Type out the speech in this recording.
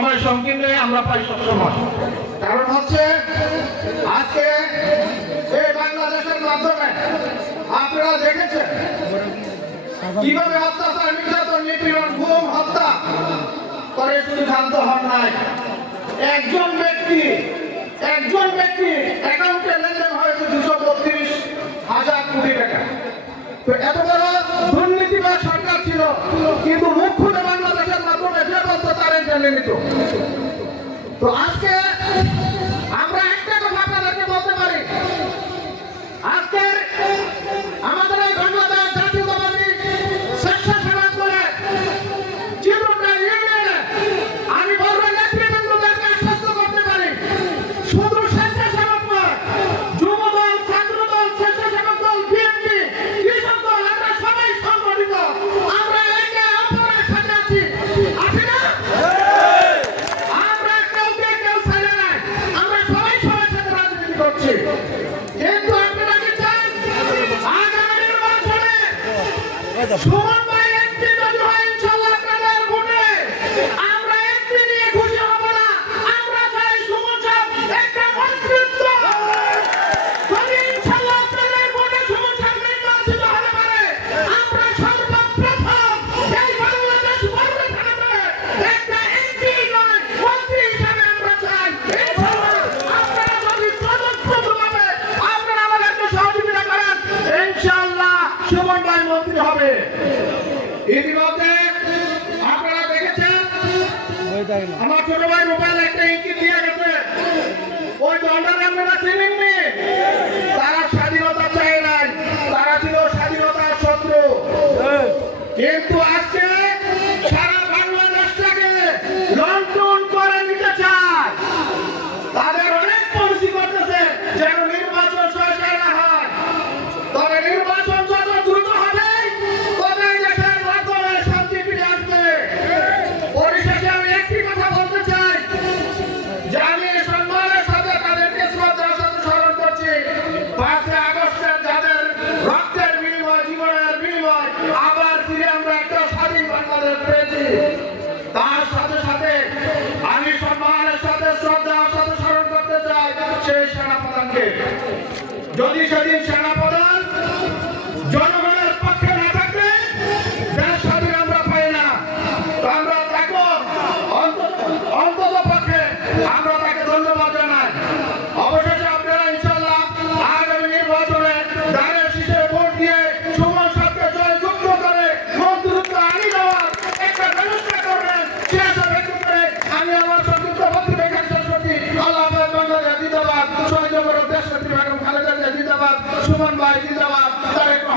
সময় সংকীর্ণে আমরা পাই সবসময়। কারণ হচ্ছে আজকে এই বাংলাদেশের মাধ্যমে আপনারা দেখেছেন কিভাবে অত্যাচার, নির্যাতন, নিপীড়ন, গুম, হত্যা করে শুধু ক্ষান্ত হন নাই। একজন ব্যক্তি অ্যাকাউন্টে লেনদেন হয়েছে 232,000 কোটি টাকা। তো এত বড় দুর্নীতিবাজ সরকার ছিল, কিন্তু মুখ খুলে বাংলাদেশের মাধ্যমে যে বলতো তার জেনে নিত। তো আজকে আমরা একটা কথা আপনাদেরকে বলতে পারি, আজকে আমাদের এই বাংলাদেশ জাতীয়তাবাদী স্বেচ্ছাসেবক দলে জীবনটা ইউনিয়নে আমি বলবো নেতৃবৃন্দদেরকে আশ্বস্ত করতে পারি, শুধু স্বেচ্ছাসেবক নয়, যুবদল, ছাত্রদল, স্বেচ্ছাসেবক দল, বিএনপি, কৃষক দল, আমরা সবাই সংগঠিত, আমরা একে অপরের সাথে আছি, আছি না? আমরা কেউকে কেউ ছেড়ে নাই, আমরা সবাই সবার সাথে রাজনীতি করছি। কিন্তু আপনারা কি চান আগামী নির্বাচনে সুমন ভাই এমপি যদি হয় ইনশাআল্লাহ আপনাদের ভোটে আমরা এমপি নিয়ে খুশি হব না, আমরা চাই সুমন সাহেব একটা মন্ত্রিত্ব। যদি ইনশাআল্লাহ আপনাদের ভোটে সুমন সাহেব নির্বাচিত হতে পারে, আমরা সর্বপ্রথম এই বাংলাদেশ গর্বে একটা এমপি নয় মন্ত্রী হিসাবে আমরা চাই। ইনশাআল্লাহ আপনারা যদি প্রযুক্তিগতভাবে আপনারা আমাদেরকে সহযোগিতা করেন, ইনশাআল্লাহ সুমন ভাই মন্ত্রী হবে। ইতিমধ্যে আপনারা দেখেছেন আমার ছোট ভাই মোবাইল একটা ইঙ্গিত দিয়ে গেছে, ওই দলটার আপনারা চিনেননি, তারা স্বাধীনতা চায় নাই, তারা ছিল স্বাধীনতার শত্রু। কিন্তু আজকে সারা বাংলাদেশটাকে লন্ডন করে নিতে চায়, তাদের অনেক পলিসি করতেছে যেন নির্বাচন সরকার না হয়। তবে নির্বাচন যত দ্রুত হবে তবে দেশের মাধ্যমে শান্তি ফিরে আসবে। পরিশেষে আমি একটি কথা বলতে চাই যে আমি সম্মানের সাথে তাদেরকে শ্রদ্ধার সাথে স্মরণ করছি। 5 আগস্টের যাদের রক্তের বিনিময়, জীবনের বিনিময় আবার ফিরে আমরা একটা স্বাধীন বাংলাদেশ পেয়েছি, তার সাথে সাথে আমি সম্মানের সাথে শ্রদ্ধার সাথে স্মরণ করতে চাই সেই সেনাপ্রধানকে। যদি সেদিন সেনা